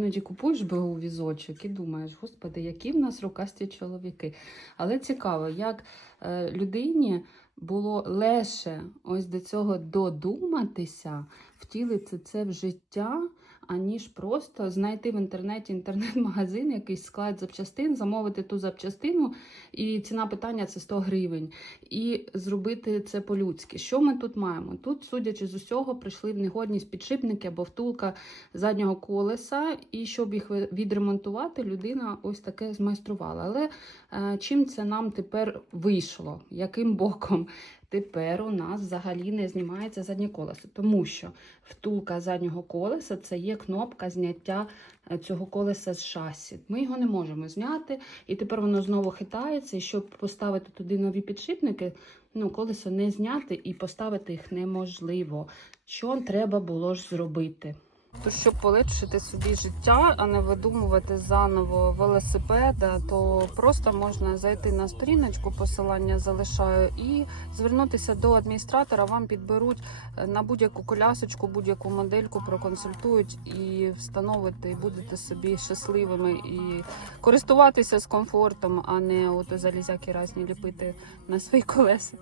Іноді купуєш БУ візочок і думаєш, господи, які в нас рукасті чоловіки. Але цікаво, як е, людині було легше ось до цього додуматися, втілити це в життя, аніж просто знайти в інтернеті інтернет-магазин, якийсь склад запчастин, замовити ту запчастину, і ціна питання це 100 гривень. І зробити це по-людськи. Що ми тут маємо? Тут, судячи з усього, прийшли в негодність підшипники або втулка заднього колеса, і щоб їх відремонтувати, людина ось таке змайструвала. Але е, чим це нам тепер вийшло? Яким боком? Тепер у нас взагалі не знімається заднє колесо, тому що втулка заднього колеса це є кнопка зняття е, цього колеса з шасі. Ми його не можемо зняти, і тепер воно знову хитається. І щоб поставити туди нові підшипники, ну колесо не зняти і поставити їх неможливо. Що треба було ж зробити? То щоб полегшити собі життя, а не видумувати заново велосипеда, то просто можна зайти на сторіночку, посилання залишаю, і звернутися до адміністратора. Вам підберуть е, на будь-яку колясочку, будь-яку модельку, проконсультують і встановити, і будете собі щасливими і користуватися з комфортом, а не от залізяки різні ліпити на свої колеса.